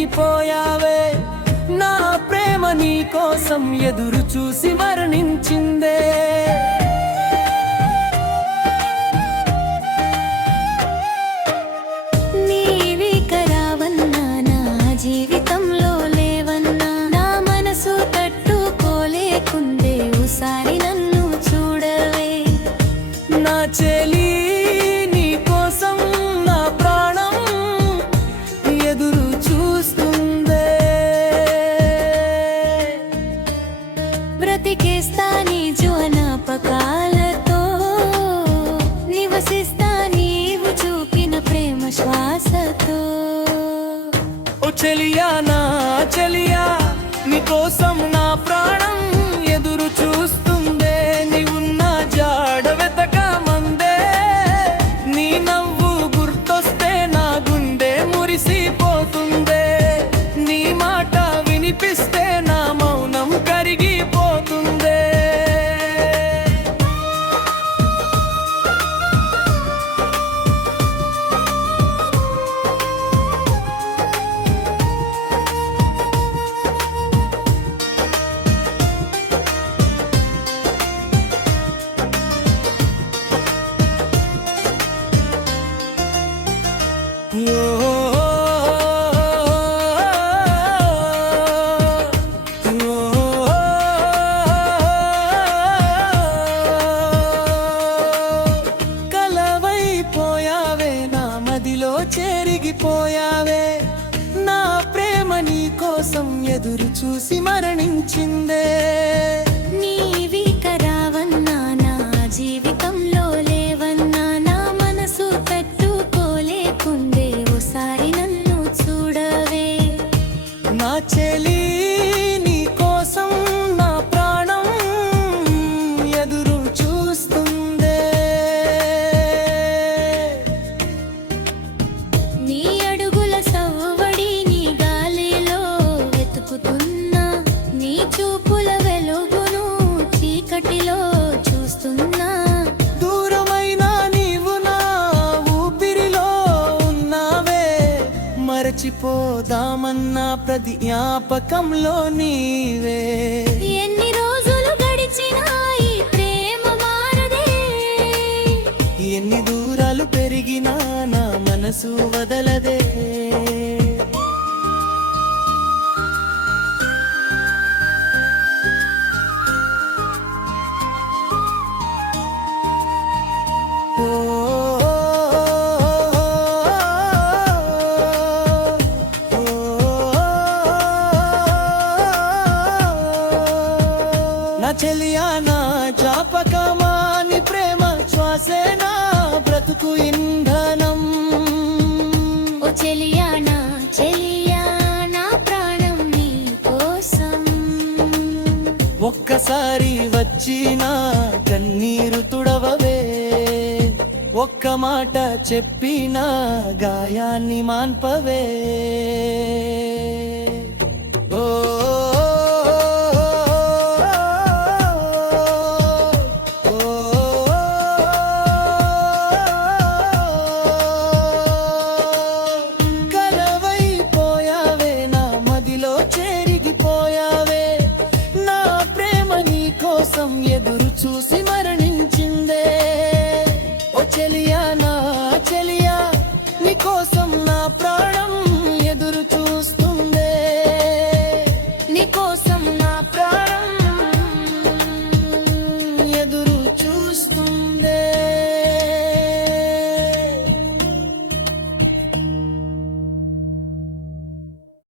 చెరిగిపోయావే నా ప్రేమ నీ కోసం ఎదురు చూసి మరణించిందే నీవి కరావన్నా నా జీవితంలో లేవన్నా నా మనసు తట్టుకోలేకుందే ఒకసారి నన్ను చూడవే నా చెలి బ్రతికేస్తా నీ జ్ఞాపకాలతో నివసిస్తా నీవు చూపిన ప్రేమ శ్వాసతో ఓ చెలియా నా చెలియా నీ కోసం నా ప్రాణం ఎదురు చూస్తుందే నీవున్న జాడ వెతకమందే నీ నవ్వు గుర్తొస్తే నా గుండె మురిసిపోతుందే నీ మాట వినిపిస్తే నా మౌనం కరిగిపోతుందే చెరిగిపోయావే నా ప్రేమ నీ కోసం ఎదురు చూసి మరణించిందే నీవి కరావన్నా నా జీవితంలో లేవన్నా నా మనసు తట్టుకోలేకుందే ఒకసారి నన్ను చూడవే నా చెలి నీ కోసం నా ప్రాణం ఎదురు చూస్తుందే నీ అడుగుల సవ్వడి నీ గాలిలో వెతుకుతున్నా నీ చూపుల వెలుగును చీకటిలో చూస్తున్నా దూరమైన నీవు నా ఊపిరిలో ఉన్నావే మరచిపోదామన్నా ప్రతి జ్ఞాపకంలో నీవే ఎన్ని రోజులు గడిచినా ఈ ప్రేమ మారదే ఎన్ని దూరాలు పెరిగినా నా మనసు వదలదే నా చెలియా నా జ్ఞాపకమా నీ ప్రేమ శ్వాసే నా బ్రతుకు ఇంధనం ఓ చెలియా నా ప్రాణం నీ కోసం ఒక్కసారి వచ్చిన కన్నీరు తుడవవే ఒక్క మాట చెప్పిన గాయాన్ని మాన్పవే